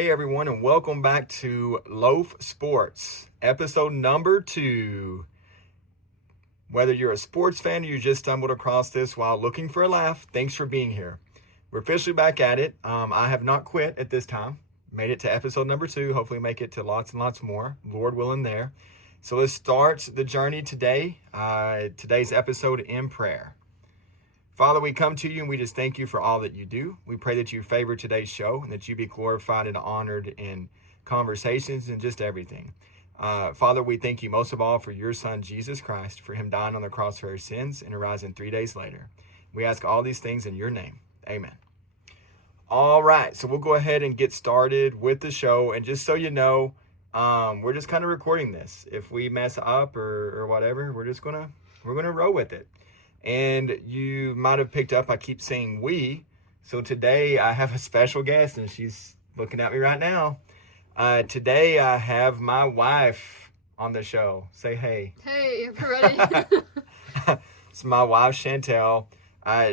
Hey everyone, and welcome back to Loaf Sports, episode number 2. Whether you're a sports fan or you just stumbled across this while looking for a laugh, thanks for being here. We're officially back at it. I have not quit at this time. Made it to episode number 2. Hopefully make it to lots and lots more, Lord willing there. So let's start the journey today, today's episode in prayer. Father, we come to you and we just thank you for all that you do. We pray that you favor today's show and that you be glorified and honored in conversations and just everything. Father, we thank you most of all for your son, Jesus Christ, for him dying on the cross for our sins and arising 3 days later. We ask all these things in your name. Amen. All right, so we'll go ahead and get started with the show. And just so you know, we're just kind of recording this. If we mess up or whatever, we're gonna roll with it. And you might have picked up, I keep saying we. So today I have a special guest and she's looking at me right now. Today I have my wife on the show. Say hey. Hey, everybody. It's my wife, Chantel.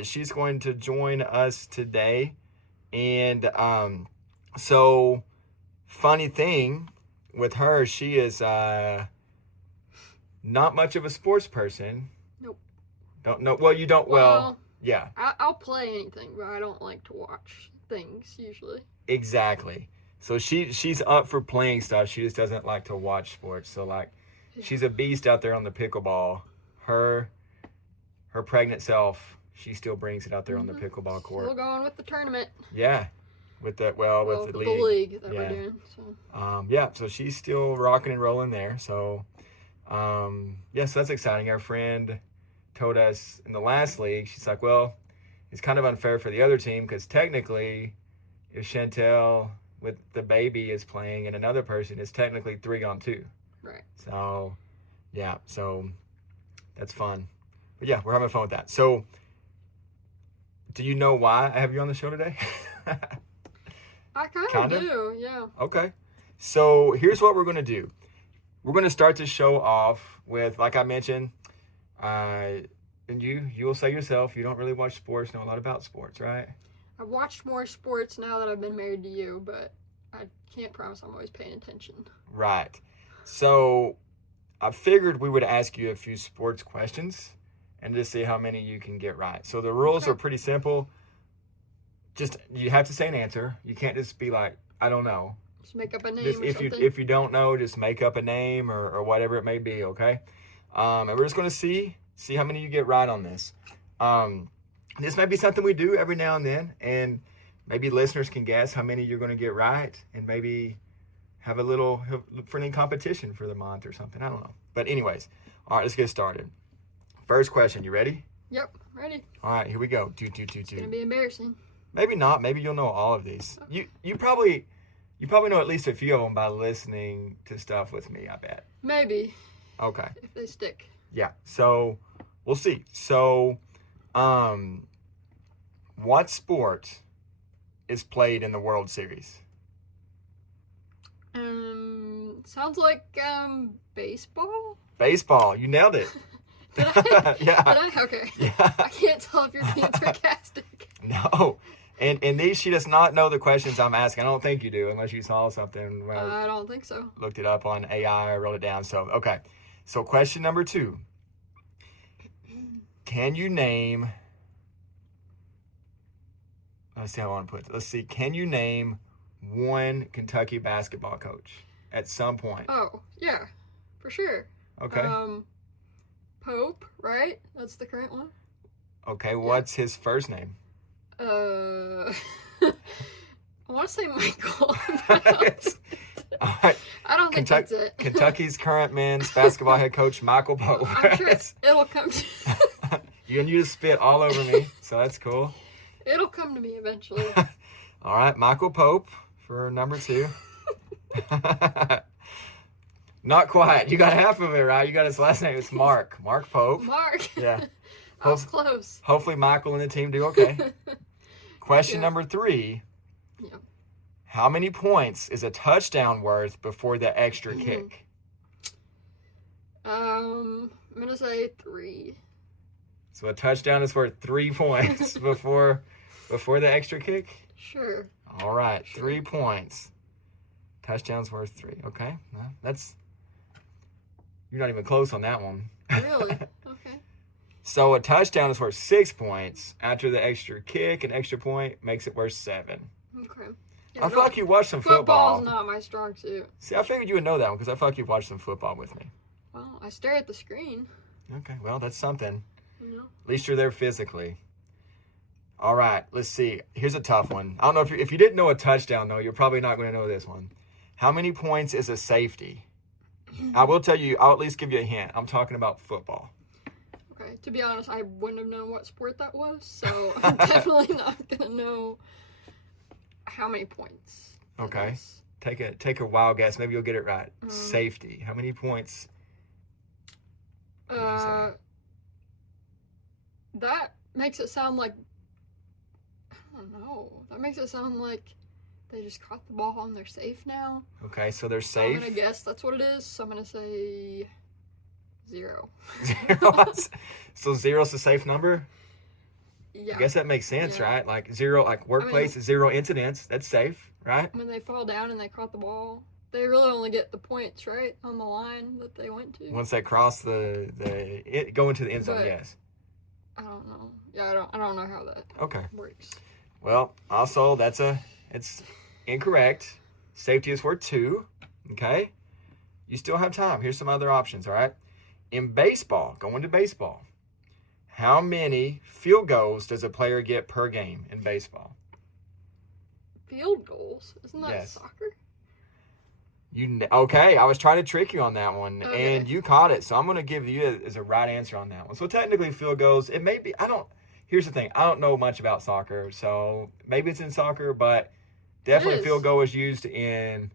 She's going to join us today. And so funny thing with her, she is not much of a sports person. Don't know. Well, you don't. Well, yeah. I'll play anything, but I don't like to watch things usually. Exactly. So she's up for playing stuff. She just doesn't like to watch sports. So like, she's a beast out there on the pickleball. Her pregnant self, she still brings it out there on the pickleball court. Still going with the tournament. Yeah, with the with the league that we're doing. So. Yeah. So she's still rocking and rolling there. So, yes, that's exciting. Our friend told us in the last league, she's like, well, it's kind of unfair for the other team because technically if Chantel with the baby is playing and another person, it's technically 3-on-2. Right. So, yeah, so that's fun. But yeah, we're having fun with that. So, do you know why I have you on the show today? I kind of do, yeah. Okay. So, here's what we're going to do. We're going to start the show off with, like I mentioned, and you will say yourself, you don't really watch sports, know a lot about sports, right? I've watched more sports now that I've been married to you, but I can't promise I'm always paying attention. Right. So I figured we would ask you a few sports questions and just see how many you can get right. So the rules are pretty simple. Just, you have to say an answer. You can't just be like, I don't know. Just make up a name just, or if something. If you don't know, just make up a name or whatever it may be, okay? And we're just going to see how many you get right on this. This may be something we do every now and then, and maybe listeners can guess how many you're going to get right, and maybe have a little friendly competition for the month or something. I don't know. But anyways, all right, let's get started. First question, you ready? Yep, ready. All right, here we go. It's going to be embarrassing. Maybe not. Maybe you'll know all of these. Okay. You probably know at least a few of them by listening to stuff with me, I bet. Maybe. Okay. If they stick. Yeah. So we'll see. So, what sport is played in the World Series? Sounds like baseball. Baseball. You nailed it. Did I? Yeah. Did I? Okay. Yeah. I can't tell if you're being sarcastic. No. And these, she does not know the questions I'm asking. I don't think you do, unless you saw something. I don't think so. Looked it up on AI or wrote it down. So, okay. So, question number 2. Can you name... Let's see how I want to put it. Let's see. Can you name one Kentucky basketball coach at some point? Oh, yeah. For sure. Okay. Pope, right? That's the current one. Okay. What's his first name? I want to say Michael. All right. I don't think that's it. Kentucky's current men's basketball head coach, Michael Pope. I'm sure it'll come to You just spit all over me, so that's cool. It'll come to me eventually. All right, Michael Pope for number 2. Not quite. You got half of it right. You got his last name. It's Mark. Mark Pope. Mark. Yeah. I was close. Hopefully Michael and the team do okay. Question number 3. Yeah. How many points is a touchdown worth before the extra kick? I'm going to say 3. So a touchdown is worth 3 points before the extra kick? Sure. All right, 3 points. Touchdowns worth 3. Okay. Well, you're not even close on that one. Really? Okay. So a touchdown is worth 6 points. After the extra kick, an extra point makes it worth 7. Okay. Yeah, I feel like you watched some football. Football's not my strong suit. See, I figured you would know that one because I feel like you watched some football with me. Well, I stare at the screen. Okay, well, that's something. You know? At least you're there physically. All right, let's see. Here's a tough one. I don't know if you didn't know a touchdown, though, you're probably not going to know this one. How many points is a safety? I will tell you, I'll at least give you a hint. I'm talking about football. Okay, to be honest, I wouldn't have known what sport that was, so I'm definitely not going to know how many points. Okay. Take a wild guess. Maybe you'll get it right. Safety. How many points? That makes it sound like, I don't know. That makes it sound like they just caught the ball and they're safe now. Okay, so they're safe. I'm gonna guess that's what it is. So I'm gonna say 0. 0. So 0's a safe number? Yeah. I guess that makes sense, right? Like 0, like workplace is 0 incidents. That's safe, right? When they fall down and they caught the ball, they really only get the points, right, on the line that they went to. Once they cross go into the end zone, yes. I don't know. Yeah, I don't know how that works. Well, also it's incorrect. Safety is worth 2. Okay, you still have time. Here's some other options. All right, in baseball, going to baseball. How many field goals does a player get per game in baseball? Field goals? Isn't that soccer? Okay, I was trying to trick you on that one, okay. And you caught it. So I'm going to give you as a right answer on that one. So technically field goals, it may be, here's the thing. I don't know much about soccer, so maybe it's in soccer, but definitely field goal is used in,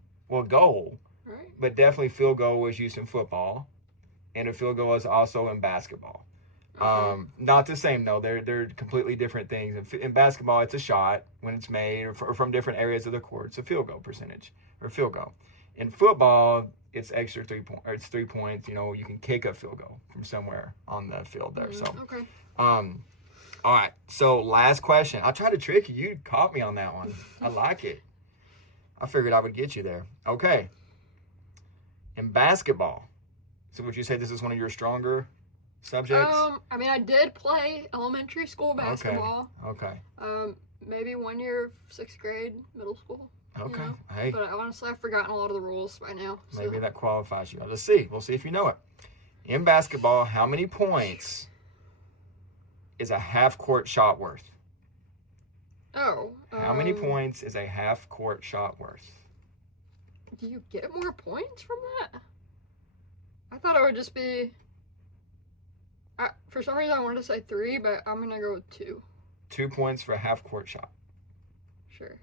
goal. Right. But definitely field goal was used in football, and a field goal is also in basketball. Okay. Not the same, though. They're completely different things. In basketball, it's a shot when it's made or from different areas of the court. It's a field goal percentage or field goal. In football, it's extra 3 points. Or it's 3 points. You know, you can kick a field goal from somewhere on the field there. So, okay. All right. So last question. I tried to trick you. You caught me on that one. I like it. I figured I would get you there. Okay. In basketball, so would you say this is one of your stronger subjects? I mean, I did play elementary school basketball. Okay. Maybe 1 year of 6th grade, middle school. Okay. You know? Hey. But honestly, I've forgotten a lot of the rules by now. So. Maybe that qualifies you. Let's see. We'll see if you know it. In basketball, how many points is a half-court shot worth? How many points is a half-court shot worth? Do you get more points from that? I thought it would just be... for some reason, I wanted to say 3, but I'm going to go with 2. 2 points for a half-court shot. Sure.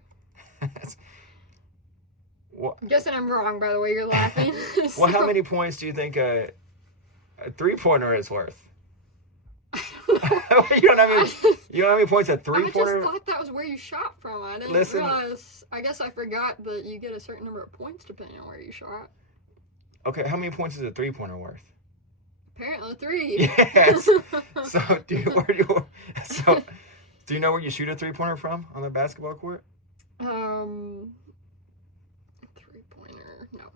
Well, I'm guessing I'm wrong, by the way. You're laughing. So. Well, how many points do you think a three-pointer is worth? You don't know how many points a three-pointer? I just thought that was where you shot from. I didn't realize. I guess I forgot that you get a certain number of points depending on where you shot. Okay, how many points is a three-pointer worth? Apparently 3. Yes. So do you know where you shoot a three-pointer from on the basketball court? Three-pointer, no.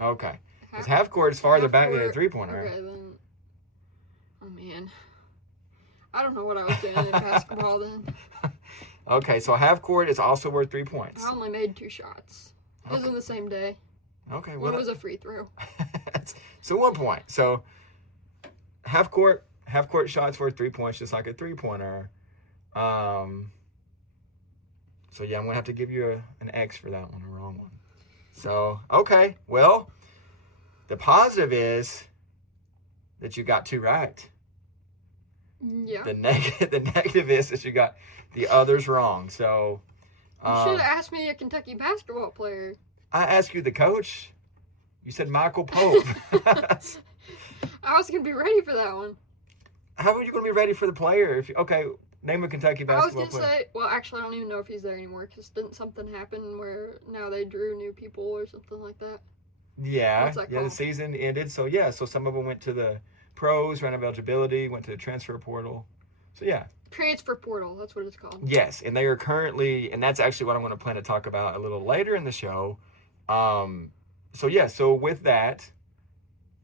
Okay. Because half court is farther back than a three-pointer. Okay, then. Oh, man. I don't know what I was doing in basketball then. Okay, so half court is also worth 3 points. I only made 2 shots. It was in the same day. Okay. Well, one was a free throw. So 1 point. So half court shots worth 3 points, just like a three-pointer. So yeah, I'm gonna have to give you an X for that one, a wrong one. So okay, well, the positive is that you got 2 right. Yeah. The negative is that you got the others wrong. So you should have asked me a Kentucky basketball player. I asked you the coach. You said Michael Pope. I was gonna be ready for that one. How are you gonna be ready for the player? Name a Kentucky basketball player. I was going to say, well, actually, I don't even know if he's there anymore, because didn't something happen where now they drew new people or something like that? Yeah, the season ended. So, so some of them went to the pros, ran out of eligibility, went to the transfer portal. So, yeah. Transfer portal, that's what it's called. Yes, and they are currently, and that's actually what I'm going to plan to talk about a little later in the show, So with that,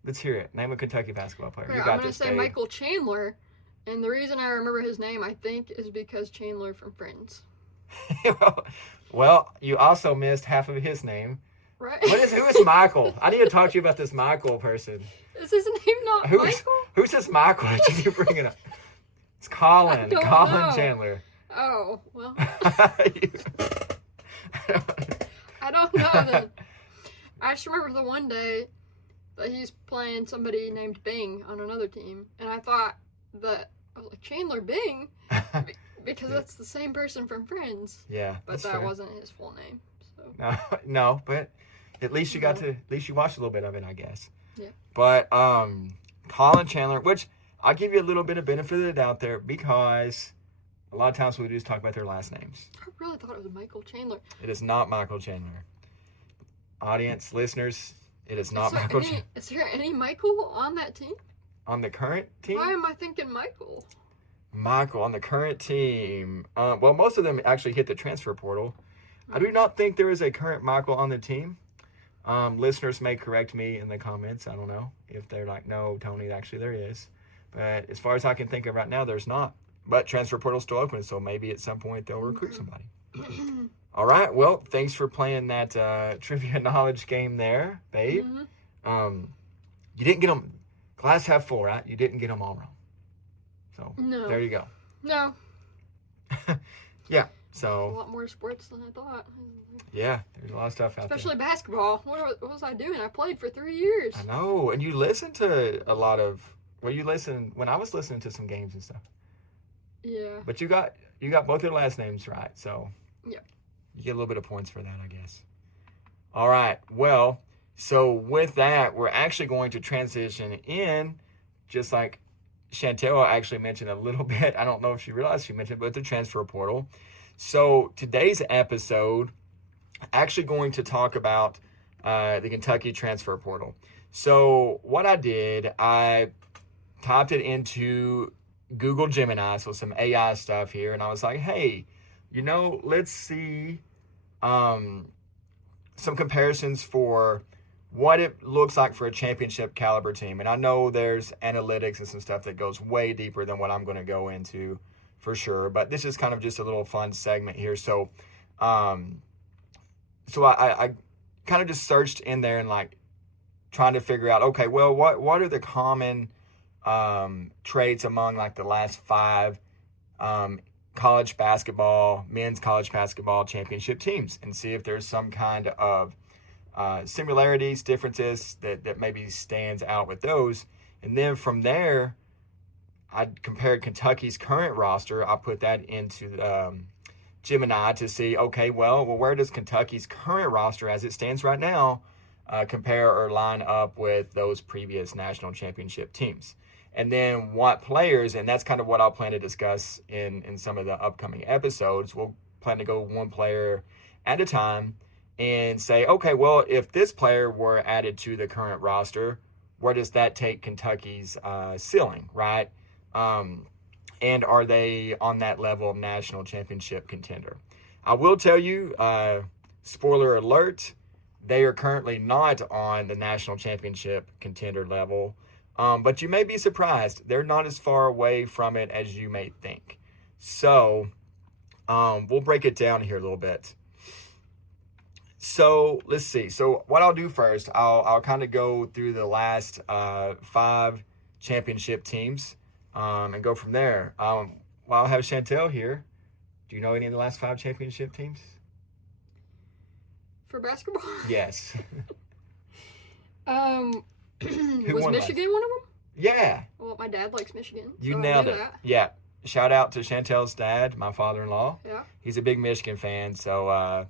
let's hear it. Name a Kentucky basketball player. Okay, You I'm got going to this, say babe. Michael Chandler. And the reason I remember his name, I think, is because Chandler from Friends. Well, you also missed half of his name. Right? Who is Michael? I need to talk to you about this Michael person. Is his name not Michael? Who's this Michael that you bringing up? It's Colin. don't Colin know. Chandler. Oh, well. I don't know then. I just remember the one day that he's playing somebody named Bing on another team, and I thought that, I was like, Chandler Bing? Because that's the same person from Friends. Yeah. But that fair. wasn't his full name. So. No, but at least you at least you watched a little bit of it, I guess. Yeah. But Colin Chandler, which I'll give you a little bit of benefit of the doubt there, because a lot of times what we do is talk about their last names. I really thought it was Michael Chandler. It is not Michael Chandler. Audience, listeners, it is not Michael Chandler. Is there any Michael on that team? On the current team? Why am I thinking Michael? Michael on the current team. Well, most of them actually hit the transfer portal. I do not think there is a current Michael on the team. Listeners may correct me in the comments. I don't know if they're like, no, Tony, actually there is. But as far as I can think of right now, there's not. But transfer portal's still open, so maybe at some point they'll recruit somebody. All right. Well, thanks for playing that trivia knowledge game there, babe. Mm-hmm. You didn't get them. Glass half full, right? You didn't get them all wrong. So No. there you go. No. Yeah. A So lot more sports than I thought. yeah, there's a lot of stuff out Especially basketball. What was I doing? I played for 3 years. there. I know, and you listen to a lot of. Well, you listen when I was listening to some games and stuff. Yeah. But you got both their last names right, so yeah, you get a little bit of points for that, I guess. All right. Well, so with that, we're actually going to transition in, just like Chantel actually mentioned a little bit. I don't know if she realized she mentioned, but the transfer portal. So today's episode, actually going to talk about the Kentucky transfer portal. So what I did, I typed it into Google Gemini, so some AI stuff here, and I was like, hey, let's see some comparisons for what it looks like for a championship caliber team. And I know there's analytics and some stuff that goes way deeper than what I'm going to go into for sure, but this is kind of just a little fun segment here. So I kind of just searched in there and like trying to figure out, okay, well, what are the common traits among like the last 5 college basketball, men's college basketball championship teams, and see if there's some kind of similarities, differences that maybe stands out with those. And then from there, I compared Kentucky's current roster. I put that into Gemini to see, okay, well, where does Kentucky's current roster as it stands right now compare or line up with those previous national championship teams? And then what players, and that's kind of what I'll plan to discuss in some of the upcoming episodes. We'll plan to go one player at a time and say, okay, well, if this player were added to the current roster, where does that take Kentucky's ceiling, right? And are they on that level of national championship contender? I will tell you, spoiler alert, they are currently not on the national championship contender level. But you may be surprised. They're not as far away from it as you may think. So we'll break it down here a little bit. So let's see. So what I'll do first, I'll kind of go through the last 5 championship teams and go from there. While I have Chantel here, do you know any of the last 5 championship teams? For basketball? Yes. Was Michigan one of them? Yeah. Well, my dad likes Michigan. You so nailed I it. knew that. Yeah. Shout out to Chantel's dad, my father-in-law. Yeah. He's a big Michigan fan, so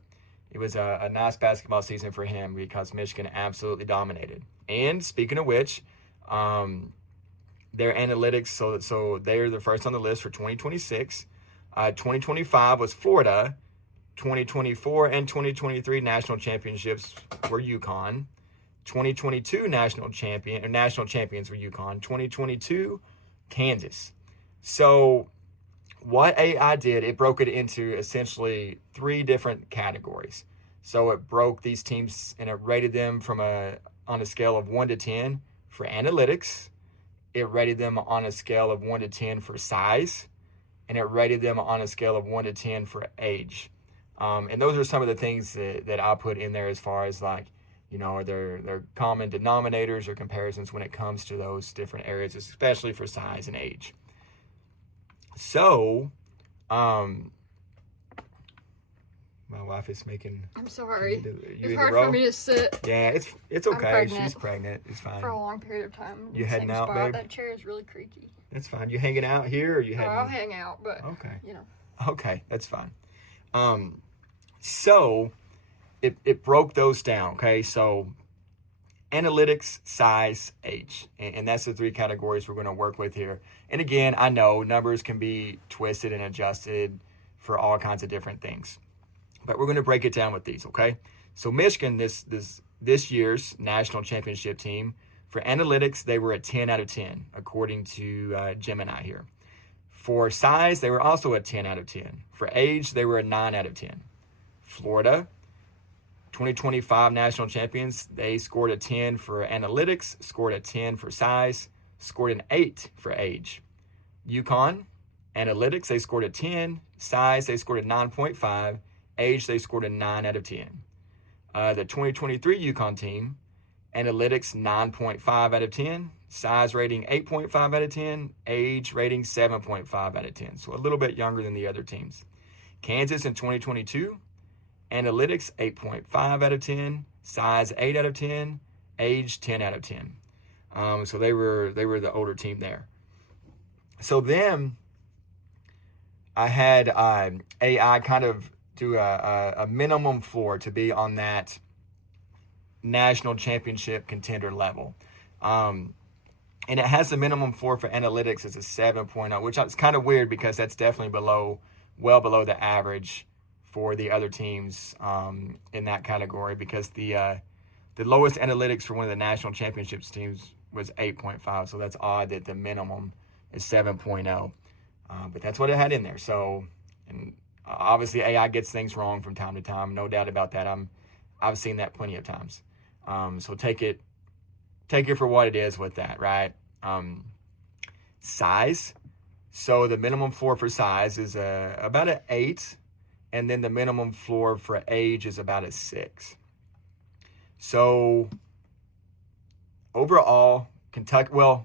it was a nice basketball season for him because Michigan absolutely dominated. And speaking of which, their analytics, so they're the first on the list for 2026. 2025 was Florida. 2024 and 2023 national championships were UConn. 2022 national champions were UConn. 2022, Kansas. So what AI did, it broke it into essentially 3 different categories. So it broke these teams and it rated them on a scale of 1 to 10 for analytics. It rated them on a scale of 1 to 10 for size, and it rated them on a scale of 1 to 10 for age. And those are some of the things that I put in there as far as like, their common denominators or comparisons when it comes to those different areas, especially for size and age. So, my wife is making. I'm sorry. It's hard for me to sit. Yeah, it's okay. Pregnant. She's pregnant. It's fine. For a long period of time. You heading out, babe? That chair is really creaky. That's fine. You hanging out here, or you heading? I'll hang out, but okay. Okay, that's fine. So it broke those down. Okay, so analytics, size, age, and that's the 3 categories we're going to work with here. And again, I know numbers can be twisted and adjusted for all kinds of different things, but we're going to break it down with these. Okay, so Michigan, this year's national championship team, for analytics, they were a 10 out of 10 according to Gemini here. For size, they were also a 10 out of 10. For age, they were a 9 out of 10. Florida, 2025 national champions, they scored a 10 for analytics, scored a 10 for size, scored an 8 for age. UConn, analytics, they scored a 10. Size, they scored a 9.5. Age, they scored a 9 out of 10. The 2023 UConn team, analytics 9.5 out of 10. Size rating 8.5 out of 10. Age rating 7.5 out of 10. So a little bit younger than the other teams. Kansas in 2022, analytics 8.5 out of 10. Size 8 out of 10. Age 10 out of 10. So they were the older team there. So then I had AI kind of do a minimum floor to be on that national championship contender level. And it has the minimum floor for analytics as a 7.0, which is kind of weird because that's definitely well below the average for the other teams in that category, because the lowest analytics for one of the national championships teams was 8.5. So that's odd that the minimum is 7.0. But that's what it had in there. So, and obviously AI gets things wrong from time to time. No doubt about that. I've seen that plenty of times. So take it for what it is with that, right? Size. So the minimum floor for size is about an 8, and then the minimum floor for age is about a 6. So overall,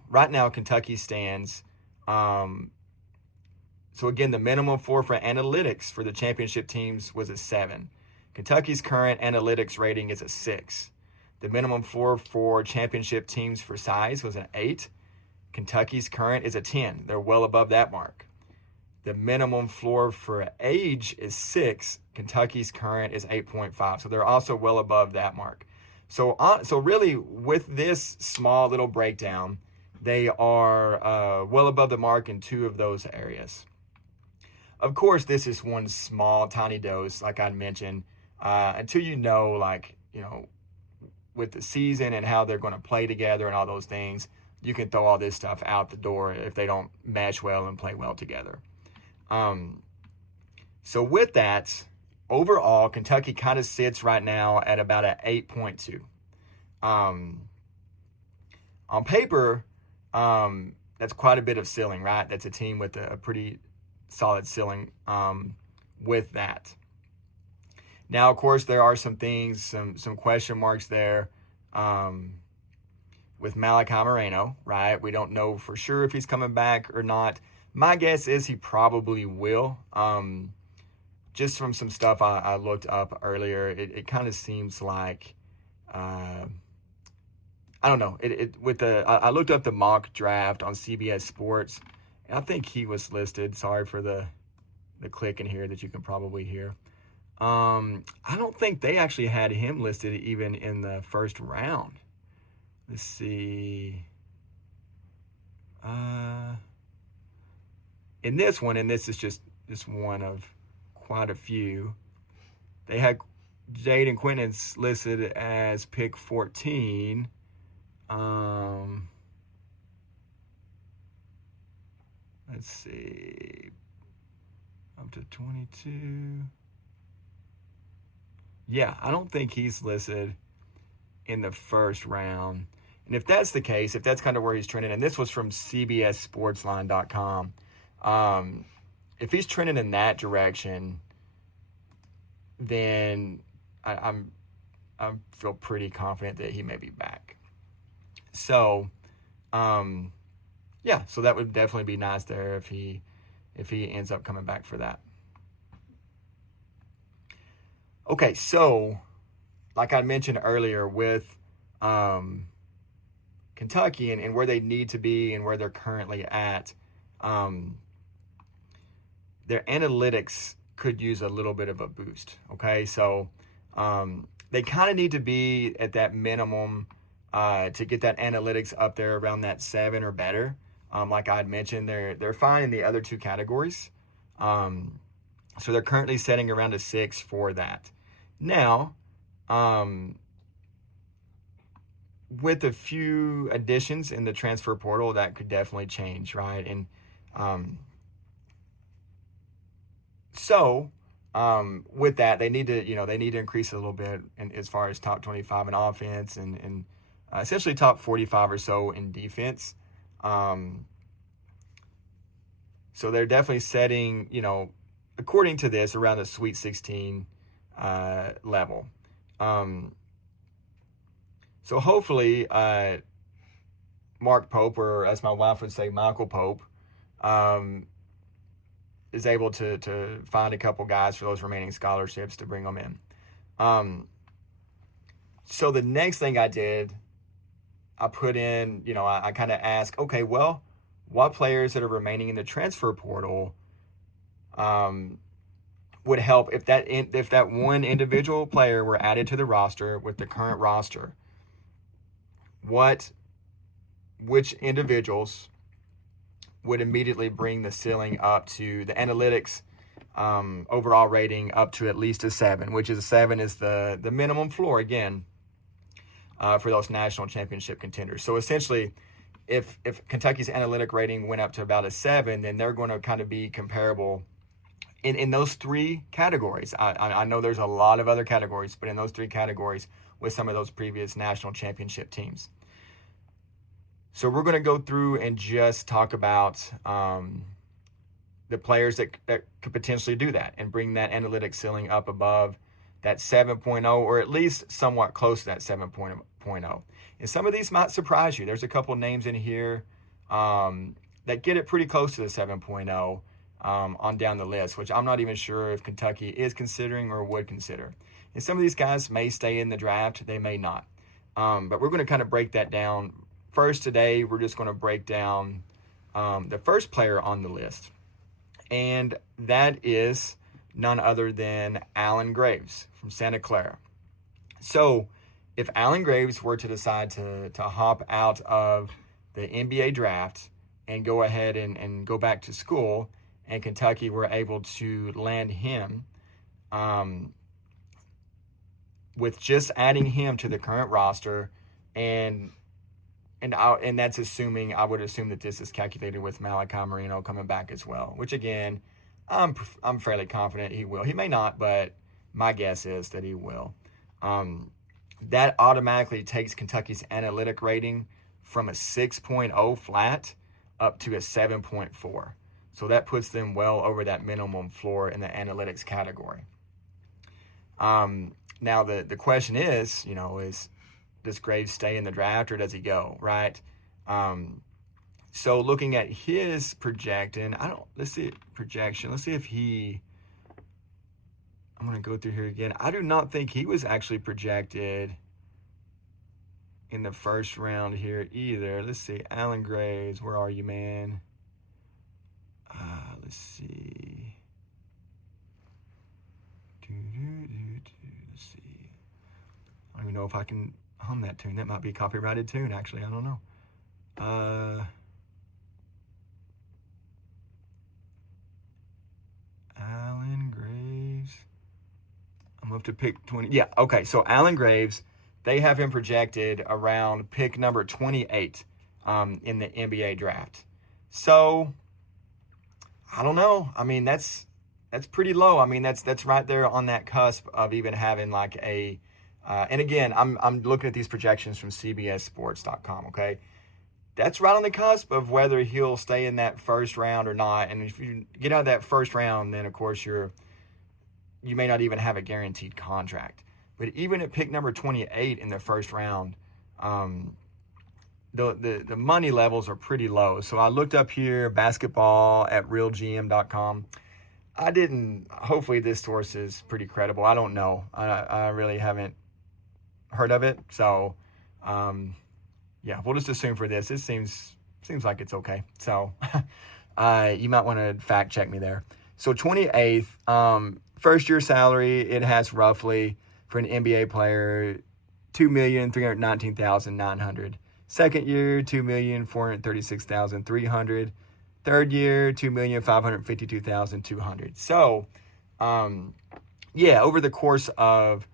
right now Kentucky stands. So again, the minimum floor for analytics for the championship teams was a 7. Kentucky's current analytics rating is a 6. The minimum floor for championship teams for size was an 8. Kentucky's current is a 10. They're well above that mark. The minimum floor for age is 6. Kentucky's current is 8.5. So they're also well above that mark. So really, with this small little breakdown, they are well above the mark in 2 of those areas. Of course, this is one small, tiny dose, like I mentioned, until with the season and how they're going to play together and all those things, you can throw all this stuff out the door if they don't mesh well and play well together. So with that, overall, Kentucky kind of sits right now at about an 8.2. On paper, that's quite a bit of ceiling, right? That's a team with a pretty solid ceiling with that. Now, of course, there are some things, some question marks there with Malachi Moreno, right? We don't know for sure if he's coming back or not. My guess is he probably will. Just from some stuff I looked up earlier, it kind of seems like, I don't know. I looked up the mock draft on CBS Sports, and I think he was listed. Sorry for the click in here that you can probably hear. I don't think they actually had him listed even in the first round. Let's see. In this one, and this is just one of quite a few, they had Jaden Quinton's listed as pick 14. Let's see. Up to 22. Yeah, I don't think he's listed in the first round. And if that's the case, if that's kind of where he's trending, and this was from CBSSportsline.com, if he's trending in that direction, then I feel pretty confident that he may be back. So, yeah, so that would definitely be nice there if he ends up coming back for that. Okay, so like I mentioned earlier with Kentucky and where they need to be and where they're currently at, their analytics could use a little bit of a boost. Okay, so they kind of need to be at that minimum to get that analytics up there around that 7 or better. Like I had mentioned, they're fine in the other two categories. So they're currently setting around a 6 for that. Now, with a few additions in the transfer portal, that could definitely change, right? And so with that, they need to increase a little bit in, as far as top 25 in offense and essentially top 45 or so in defense. So they're definitely setting, according to this, around the Sweet 16 level. So hopefully, Mark Pope, or as my wife would say, Michael Pope, is able to find a couple guys for those remaining scholarships to bring them in. So the next thing I did, I put in, I kind of asked, okay, well, what players that are remaining in the transfer portal would help if that one individual player were added to the roster with the current roster? Which individuals would immediately bring the ceiling up to the analytics overall rating up to at least a 7, which is a 7 is the minimum floor again for those national championship contenders. So essentially, if Kentucky's analytic rating went up to about a 7, then they're going to kind of be comparable in those three categories. I know there's a lot of other categories, but in those three categories with some of those previous national championship teams. So we're going to go through and just talk about the players that could potentially do that and bring that analytic ceiling up above that 7.0, or at least somewhat close to that 7.0. And some of these might surprise you. There's a couple names in here that get it pretty close to the 7.0 on down the list, which I'm not even sure if Kentucky is considering or would consider. And some of these guys may stay in the draft, they may not. But we're going to kind of break that down. First today, we're just going to break down the first player on the list. And that is none other than Alan Graves from Santa Clara. So if Alan Graves were to decide to hop out of the NBA draft and go ahead and go back to school, and Kentucky were able to land him with just adding him to the current roster, and that's assuming, I would assume that this is calculated with Malachi Marino coming back as well, which again, I'm fairly confident he will. He may not, but my guess is that he will. That automatically takes Kentucky's analytic rating from a 6.0 flat up to a 7.4. So that puts them well over that minimum floor in the analytics category. Now the question is, does Graves stay in the draft or does he go, right? So looking at his projection, let's see if I'm going to go through here again. I do not think he was actually projected in the first round here either. Let's see, Alan Graves, where are you, man? Let's see. Let's see. I don't even know if I can hum that tune. That might be a copyrighted tune, actually. I don't know. Alan Graves. I'm up to pick 20. Yeah, okay. So Alan Graves, they have him projected around pick number 28 in the NBA draft. So I don't know. I mean, that's pretty low. I mean, that's right there on that cusp of even having like a. And again, I'm looking at these projections from CBSSports.com. Okay, that's right on the cusp of whether he'll stay in that first round or not. And if you get out of that first round, then of course you may not even have a guaranteed contract. But even at pick number 28 in the first round, the money levels are pretty low. So I looked up here basketball at realgm.com. Hopefully this source is pretty credible. I don't know. I really haven't heard of it. So, yeah, we'll just assume for this. It seems like it's okay. So, you might want to fact check me there. So 28th, first year salary, it has roughly for an NBA player, $2,319,900. Second year, $2,436,300. Third year, $2,552,200. So, yeah, over the course of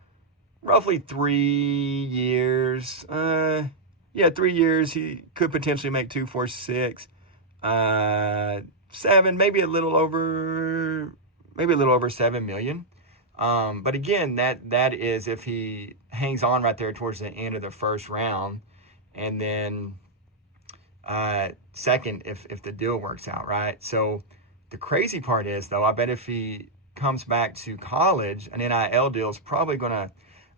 roughly 3 years, 3 years, he could potentially make 246, 7, maybe a little over 7 million. But again, that is if he hangs on right there towards the end of the first round, and then second if the deal works out, right? So the crazy part is, though, I bet if he comes back to college, an NIL deal is probably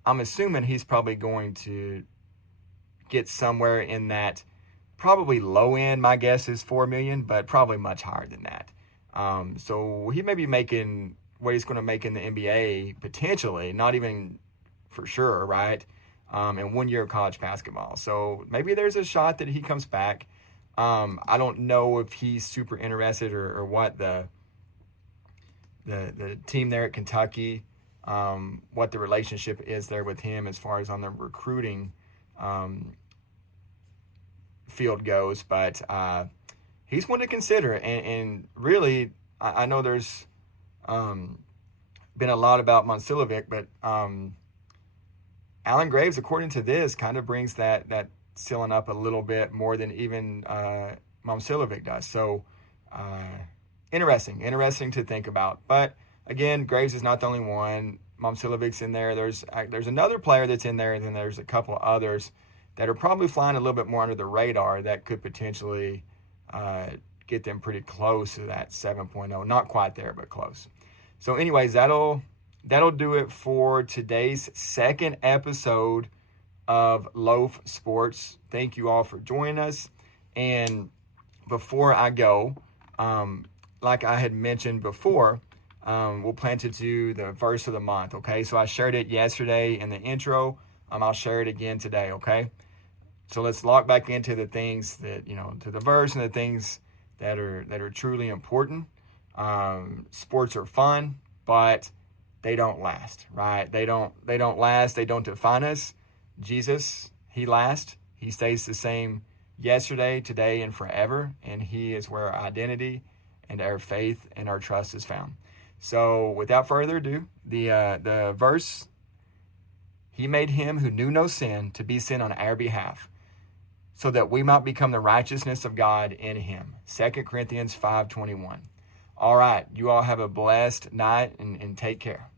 I'm assuming he's probably going to get somewhere in that probably low end. My guess is 4 million, but probably much higher than that. So he may be making what he's going to make in the NBA potentially, not even for sure, right? In 1 year of college basketball. So maybe there's a shot that he comes back. I don't know if he's super interested or what the team there at Kentucky, what the relationship is there with him as far as on the recruiting field goes, but he's one to consider. And really, I know there's been a lot about Momcilovic, but Alan Graves, according to this, kind of brings that ceiling up a little bit more than even Momcilovic does. So interesting to think about. But again, Graves is not the only one. Momcilovic's in there. There's another player that's in there, and then there's a couple others that are probably flying a little bit more under the radar that could potentially get them pretty close to that 7.0. Not quite there, but close. So anyways, that'll do it for today's second episode of Loaf Sports. Thank you all for joining us. And before I go, like I had mentioned before, we'll plan to do the verse of the month, okay? So I shared it yesterday in the intro. I'll share it again today, okay? So let's lock back into the things that, to the verse and the things that are truly important. Sports are fun, but they don't last, right? They don't last. They don't define us. Jesus, he lasts. He stays the same yesterday, today, and forever. And he is where our identity and our faith and our trust is found. So without further ado, the verse, he made him who knew no sin to be sin on our behalf, so that we might become the righteousness of God in him. 2 Corinthians 5:21. All right, you all have a blessed night and take care.